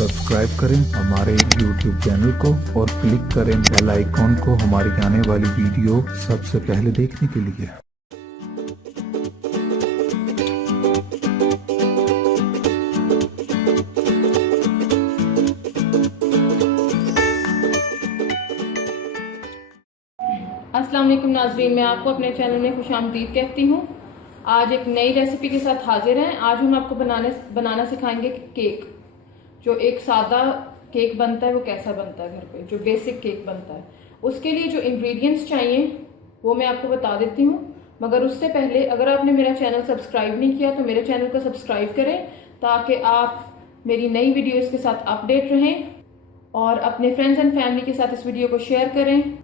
Subscribe करें हमारे YouTube channel को और क्लिक करें बेल आइकॉन को हमारी आने वाली वीडियो सबसे पहले देखने के लिए। अस्सलाम वालेकुम नाज़रीन, मैं आपको अपने चैनल में खुशामदीद कहती हूँ। आज एक नई रेसिपी के साथ हाजिर हैं। आज हम आपको बनाना सिखाएंगे केक। जो एक सादा केक बनता है वो कैसा बनता है घर पे, जो बेसिक केक बनता है। उसके लिए जो इंग्रेडिएंट्स चाहिए वो मैं आपको बता देती हूँ, मगर उससे पहले अगर आपने मेरा चैनल सब्सक्राइब नहीं किया तो मेरे चैनल को सब्सक्राइब करें ताकि आप मेरी नई वीडियोज़ के साथ अपडेट रहें और अपने फ्रेंड्स एंड फैमिली के साथ इस वीडियो को शेयर करें।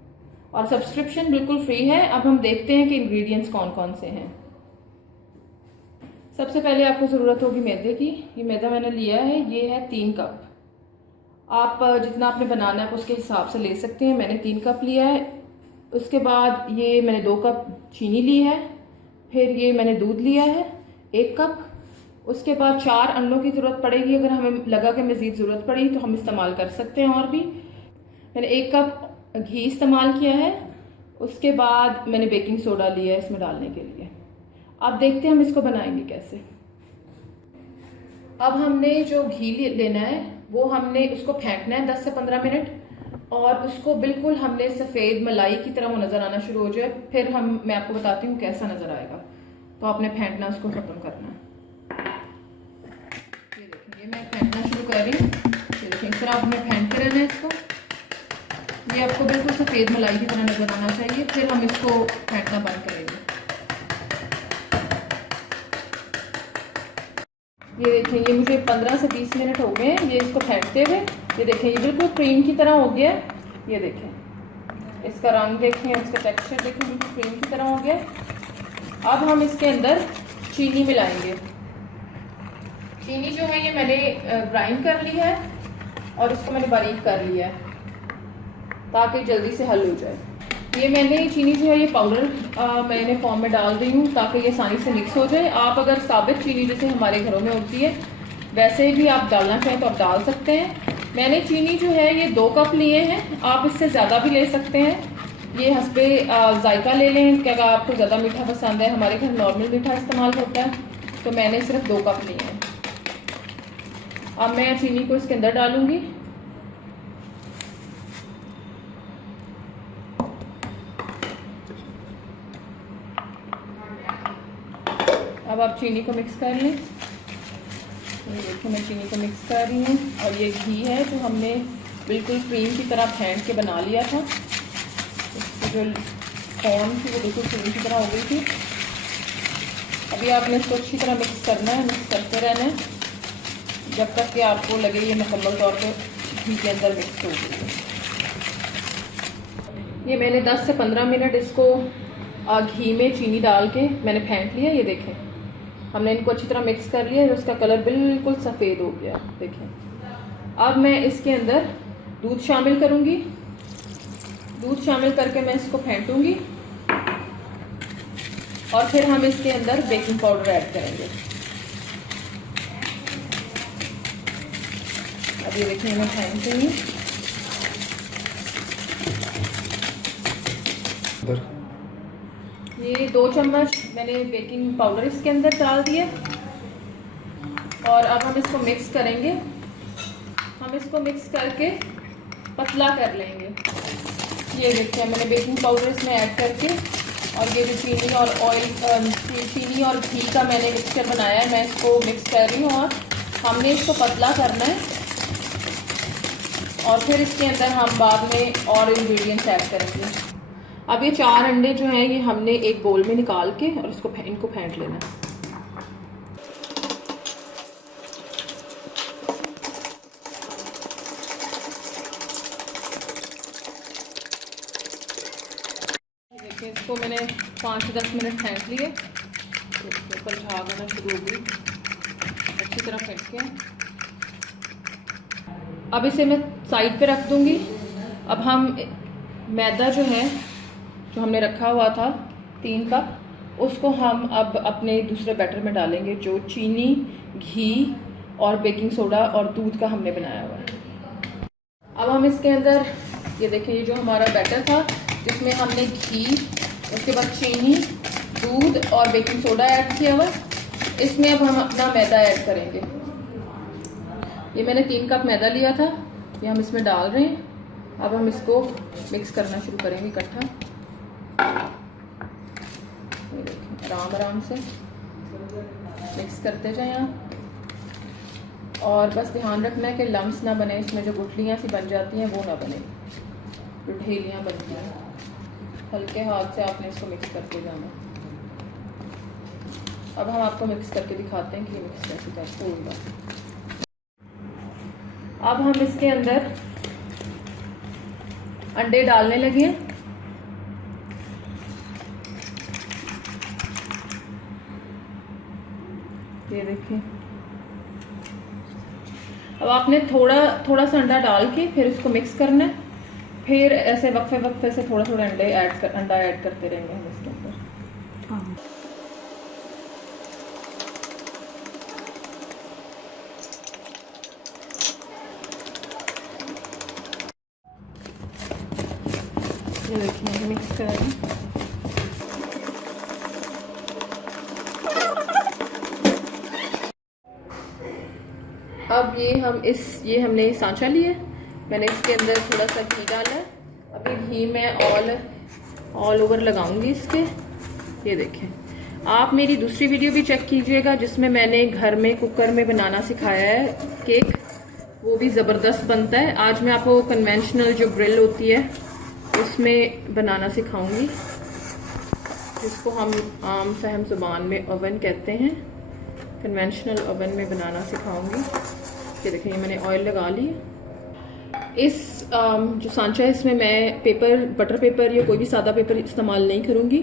और सब्सक्रिप्शन बिल्कुल फ्री है। अब हम देखते हैं कि इंग्रेडिएंट्स कौन कौन से हैं। सबसे पहले आपको ज़रूरत होगी मैदे की। ये मैदा मैंने लिया है, ये है 3 कप। आप जितना आपने बनाना है उसके हिसाब से ले सकते हैं। मैंने 3 कप लिया है। उसके बाद ये मैंने 2 कप चीनी ली है। फिर ये मैंने दूध लिया है 1 कप। उसके बाद 4 अंडों की ज़रूरत पड़ेगी। अगर हमें लगा कि मज़ीद ज़रूरत पड़ी तो हम इस्तेमाल कर सकते हैं और भी। मैंने 1 कप घी इस्तेमाल किया है। उसके बाद मैंने बेकिंग सोडा लिया है इसमें डालने के लिए। अब देखते हैं हम इसको बनाएंगे कैसे। अब हमने जो घी लेना है वो हमने उसको फेंकना है 10 से 15 मिनट, और उसको बिल्कुल हमने सफ़ेद मलाई की तरह वो नज़र आना शुरू हो जाए। फिर मैं आपको बताती हूँ कैसा नज़र आएगा। तो आपने फेंकना उसको ख़त्म करना है। ये देखिए मैं फेंकना शुरू कर रही हूँ। ये देखिए इस तरह आपने फेंक कर रहना है इसको। ये आपको बिल्कुल सफ़ेद मलाई की तरह नजर आना चाहिए। फिर हम इसको फेंकना बंद करेंगे। ये देखिए ये मुझे 15 से 20 मिनट हो गए ये इसको फेंकते हुए। ये देखिए ये बिल्कुल क्रीम की तरह हो गया है। ये देखें इसका रंग देखें, इसका टेक्सचर देखें, बिल्कुल क्रीम की तरह हो गया। अब हम इसके अंदर चीनी मिलाएंगे। चीनी जो है ये मैंने ग्राइंड कर ली है और इसको मैंने बारीक कर लिया है ताकि जल्दी से हल हो जाए। ये मैंने चीनी जो है ये पाउडर मैंने फॉर्म में डाल रही हूँ ताकि ये आसानी से मिक्स हो जाए। आप अगर साबित चीनी जैसे हमारे घरों में होती है वैसे भी आप डालना चाहें तो आप डाल सकते हैं। मैंने चीनी जो है ये 2 कप लिए हैं। आप इससे ज़्यादा भी ले सकते हैं। ये हस्बे जायका ले लें कि अगर आपको ज़्यादा मीठा पसंद है। हमारे घर नॉर्मल मीठा इस्तेमाल होता है तो मैंने सिर्फ 2 कप लिए हैं। अब मैं चीनी को इसके अंदर डालूँगी। अब आप चीनी को मिक्स कर लें। ये देखिए मैं चीनी को मिक्स कर रही हूँ। और ये घी है जो हमने बिल्कुल क्रीम की तरह फेंट के बना लिया था। इसकी जो फॉर्म थी वो बिल्कुल क्रीम की तरह हो गई थी। अभी आपने इसको अच्छी तरह मिक्स करना है, मिक्स करते रहना है जब तक कि आपको लगे ये मुकम्मल तौर पर घी के अंदर मिक्स हो गई है। ये मैंने 10 से 15 मिनट इसको घी में चीनी डाल के मैंने फेंट लिया। ये देखें हमने इनको अच्छी तरह मिक्स कर लिया है। उसका कलर बिल्कुल सफ़ेद हो गया देखें। अब मैं इसके अंदर दूध शामिल करूँगी। दूध शामिल करके मैं इसको फेंटूँगी और फिर हम इसके अंदर बेकिंग पाउडर ऐड करेंगे। अब ये देखिए मैं फेंट रही हूँ। ये 2 चम्मच मैंने बेकिंग पाउडर इसके अंदर डाल दिए और अब हम इसको मिक्स करेंगे। हम इसको मिक्स करके पतला कर लेंगे। ये देखिए मैंने बेकिंग पाउडर इसमें ऐड करके और ये जो चीनी और चीनी और घी का मैंने मिक्सचर बनाया है मैं इसको मिक्स कर रही हूँ। और हमने इसको पतला करना है और फिर इसके अंदर हम बाद में और इंग्रेडिएंट्स ऐड करेंगे। अब ये 4 अंडे जो हैं ये हमने एक बोल में निकाल के और इनको फेंट लेना है। देखिए इसको मैंने 5 से 10 मिनट फेंट लिए। इसके ऊपर झाग आना शुरू हो गई। अच्छी तरह फेंट के अब इसे मैं साइड पे रख दूंगी। अब हम मैदा जो है जो हमने रखा हुआ था 3 कप उसको हम अब अपने दूसरे बैटर में डालेंगे जो चीनी, घी और बेकिंग सोडा और दूध का हमने बनाया हुआ है। अब हम इसके अंदर ये देखें, ये जो हमारा बैटर था जिसमें हमने घी, उसके बाद चीनी, दूध और बेकिंग सोडा ऐड किया हुआ, इसमें अब हम अपना मैदा ऐड करेंगे। ये मैंने 3 कप मैदा लिया था, ये हम इसमें डाल रहे हैं। अब हम इसको मिक्स करना शुरू करेंगे इकट्ठा। ये देखें, आराम आराम से मिक्स करते जाएं आप। और बस ध्यान रखना है कि लम्स ना बने, इसमें जो गुठलियाँ सी बन जाती हैं वो ना बने, जो ढेलियाँ बनती हैं। हल्के हाथ से आपने इसको मिक्स करके जाना। अब हम आपको मिक्स करके दिखाते हैं कि ये मिक्स कैसे करते होगा। अब हम इसके अंदर अंडे डालने लगे हैं। ये देखिए, अब आपने थोड़ा सा अंडा डाल के फिर उसको मिक्स करना है। फिर ऐसे वक्फे से थोड़ा अंडा ऐड करते रहेंगे हम इसके अंदर। ये देखिए, मिक्स करेंगे। अब ये हमने सांचा लिया, मैंने इसके अंदर थोड़ा सा घी डाला है। अब ये घी मैं ऑल ओवर लगाऊंगी इसके। ये देखें, आप मेरी दूसरी वीडियो भी चेक कीजिएगा जिसमें मैंने घर में कुकर में बनाना सिखाया है केक, वो भी ज़बरदस्त बनता है। आज मैं आपको कन्वेंशनल जो ग्रिल होती है उसमें बनाना सिखाऊंगी, जिसको हम आम सहम ज़ुबान में ओवन कहते हैं। कन्वेंशनल ओवन में बनाना सिखाऊंगी। ये देखें, ये मैंने ऑयल लगा ली। इस जो सांचा है इसमें मैं बटर पेपर या कोई भी सादा पेपर इस्तेमाल नहीं करूँगी,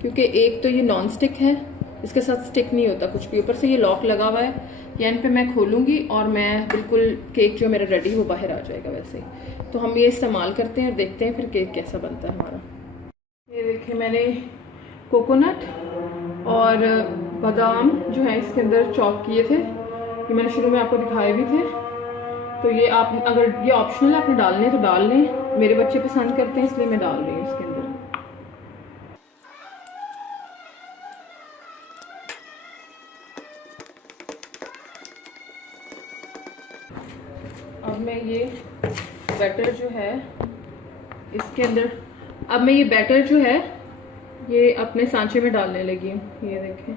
क्योंकि एक तो ये नॉन स्टिक है, इसके साथ स्टिक नहीं होता कुछ भी। ऊपर से ये लॉक लगा हुआ है, एंड पे मैं खोलूँगी और मैं बिल्कुल केक जो मेरा रेडी वो बाहर आ जाएगा। वैसे तो हम ये इस्तेमाल करते हैं और देखते हैं फिर केक कैसा बनता है हमारा। ये देखिए, मैंने कोकोनट और बादाम जो है इसके अंदर चॉप किए थे, ये मैंने शुरू में आपको दिखाए भी थे। तो ये आप अगर ये ऑप्शनल आपने डालने तो डाल लें, मेरे बच्चे पसंद करते हैं इसलिए मैं डाल रही हूँ इसके अंदर। अब मैं ये बैटर जो है इसके अंदर, अब मैं ये बैटर जो है ये अपने सांचे में डालने लगी हूँ। ये देखें,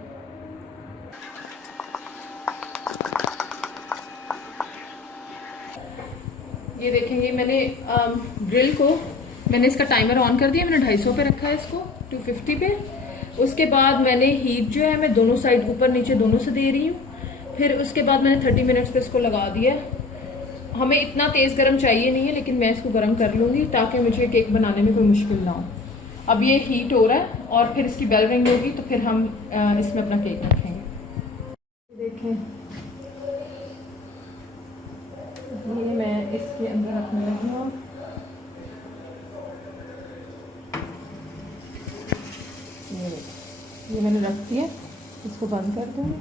ये देखेंगे, मैंने ग्रिल को मैंने इसका टाइमर ऑन कर दिया। मैंने 250 पे रखा है इसको 250 पे। उसके बाद मैंने हीट जो है मैं दोनों साइड ऊपर नीचे दोनों से दे रही हूँ। फिर उसके बाद मैंने 30 मिनट्स पे इसको लगा दिया। हमें इतना तेज़ गर्म चाहिए नहीं है, लेकिन मैं इसको गर्म कर लूँगी ताकि मुझे केक बनाने में कोई मुश्किल ना हो। अब ये हीट हो रहा है और फिर इसकी बेल रिंग होगी तो फिर हम इसमें अपना केक रखेंगे। देखें, ये मैं इसके अंदर रखने लगी हूँ। ये मैंने रख दिया, इसको बंद कर दूँगी।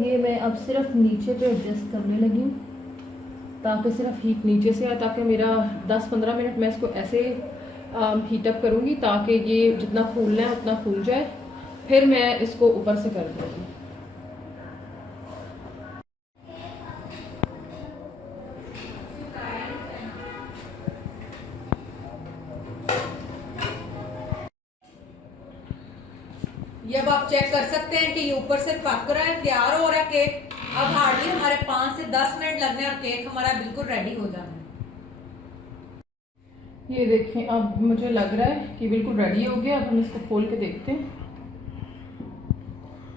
ये मैं अब सिर्फ नीचे पे एडजस्ट करने लगी हूँ ताकि सिर्फ हीट नीचे से आए, ताकि मेरा 10-15 मिनट मैं इसको ऐसे हीटअप करूँगी ताकि ये जितना फूलना है उतना फूल जाए। फिर मैं इसको ऊपर से कर दूँगी। ये अब आप चेक कर सकते हैं कि ये ऊपर से पक रहा है, तैयार हो रहा है केक। अब हार्डली हमारे 5 से 10 मिनट लगने और केक हमारा बिल्कुल रेडी हो जाना है। ये देखें, अब मुझे लग रहा है कि बिल्कुल रेडी हो गया। अब हम इसको खोल के देखते हैं।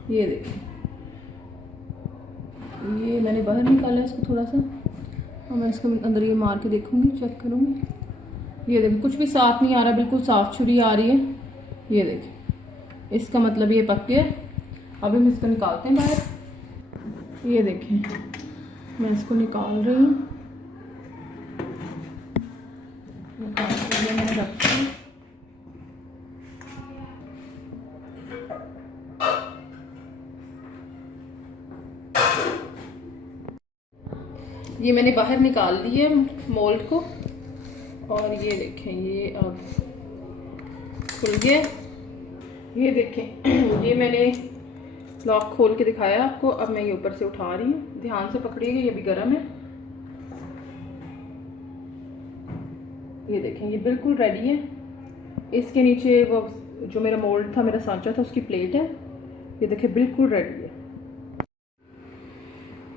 ये देखें, ये मैंने बाहर निकाला है इसको थोड़ा सा, और मैं इसके अंदर ये मार के देखूंगी, चेक करूंगी। ये देखें, कुछ भी साफ नहीं आ रहा, बिल्कुल साफ छुरी आ रही है। ये देखें, इसका मतलब ये पक गया। अब हम इसको निकालते हैं बाहर। ये देखें, मैं इसको निकाल रही हूँ। निकाल के मैंने रखी। ये मैंने बाहर निकाल दिया मोल्ड को, और ये देखें ये अब खुल गया। ये देखें ये मैंने लॉक खोल के दिखाया आपको। अब मैं ये ऊपर से उठा रही हूँ, ध्यान से पकड़िएगा, ये भी गर्म है। ये देखें ये बिल्कुल रेडी है। इसके नीचे वो जो मेरा मोल्ड था, मेरा सांचा था, उसकी प्लेट है। ये देखें बिल्कुल रेडी है।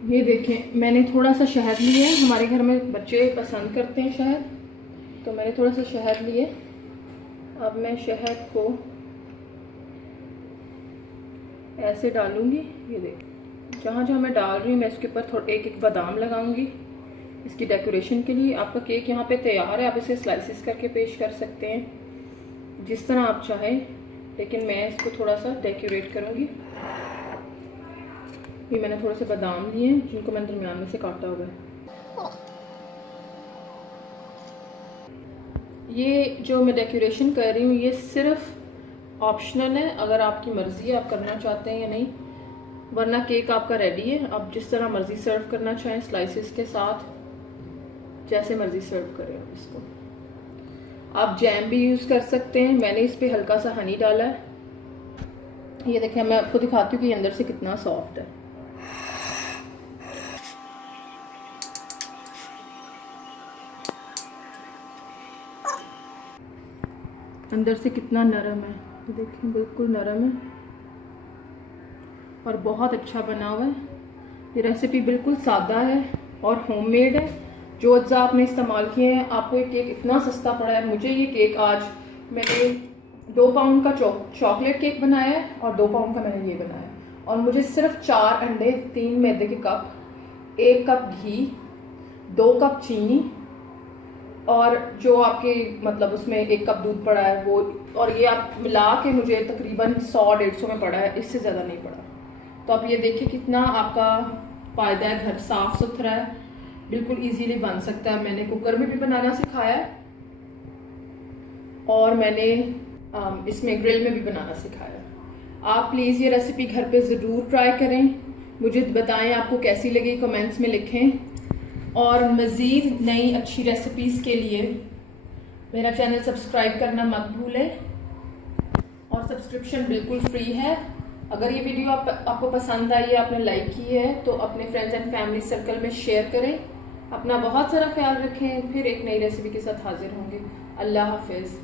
ये देखें मैंने थोड़ा सा शहद लिया है, हमारे घर में बच्चे पसंद करते हैं शहद, तो मैंने थोड़ा सा शहद लिए। अब मैं शहद को ऐसे डालूंगी। ये देखें जहाँ जहाँ मैं डाल रही हूँ मैं इसके ऊपर थोड़ा एक एक बादाम लगाऊंगी इसकी डेकोरेशन के लिए। आपका केक यहाँ पे तैयार है, आप इसे स्लाइसिस करके पेश कर सकते हैं जिस तरह आप चाहें, लेकिन मैं इसको थोड़ा सा डेकोरेट करूँगी। ये मैंने थोड़े से बादाम लिए हैं जिनको मैंने दरमियान में से काटा हुआ है। ये जो मैं डेकोरेशन कर रही हूँ ये सिर्फ ऑप्शनल है, अगर आपकी मर्ज़ी है आप करना चाहते हैं या नहीं, वरना केक आपका रेडी है। आप जिस तरह मर्ज़ी सर्व करना चाहें स्लाइसेस के साथ, जैसे मर्ज़ी सर्व करें आप इसको। आप जैम भी यूज़ कर सकते हैं, मैंने इस पर हल्का सा हनी डाला है। ये देखें मैं आपको दिखाती हूँ कि अंदर से कितना सॉफ्ट है। अंदर से कितना नरम है, ये देखें बिल्कुल नरम है और बहुत अच्छा बना हुआ है। ये रेसिपी बिल्कुल सादा है और होममेड है। जो अज्जा आपने इस्तेमाल किए हैं, आपको ये केक इतना सस्ता पड़ा है। मुझे ये केक आज मैंने 2 पाउंड का चॉकलेट केक बनाया है और 2 पाउंड का मैंने ये बनाया, और मुझे सिर्फ 4 अंडे, 3 मैदे के कप, 1 कप घी, 2 कप चीनी, और जो आपके मतलब उसमें 1 कप दूध पड़ा है वो, और ये आप मिला के मुझे तकरीबन 100-150 में पड़ा है, इससे ज़्यादा नहीं पड़ा। तो आप ये देखिए कितना आपका फ़ायदा है। घर साफ़ सुथरा है, बिल्कुल इजीली बन सकता है। मैंने कुकर में भी बनाना सिखाया है और मैंने इसमें ग्रिल में भी बनाना सिखाया। आप प्लीज़ ये रेसिपी घर पे ज़रूर ट्राई करें, मुझे बताएं आपको कैसी लगी, कमेंट्स में लिखें। और मज़ीद नई अच्छी रेसिपीज़ के लिए मेरा चैनल सब्सक्राइब करना मत भूलें, और सब्सक्रिप्शन बिल्कुल फ्री है। अगर ये वीडियो आपको पसंद आई है, आपने लाइक की है, तो अपने फ्रेंड्स एंड फैमिली सर्कल में शेयर करें। अपना बहुत सारा ख्याल रखें, फिर एक नई रेसिपी के साथ हाजिर होंगे। अल्लाह हाफिज़।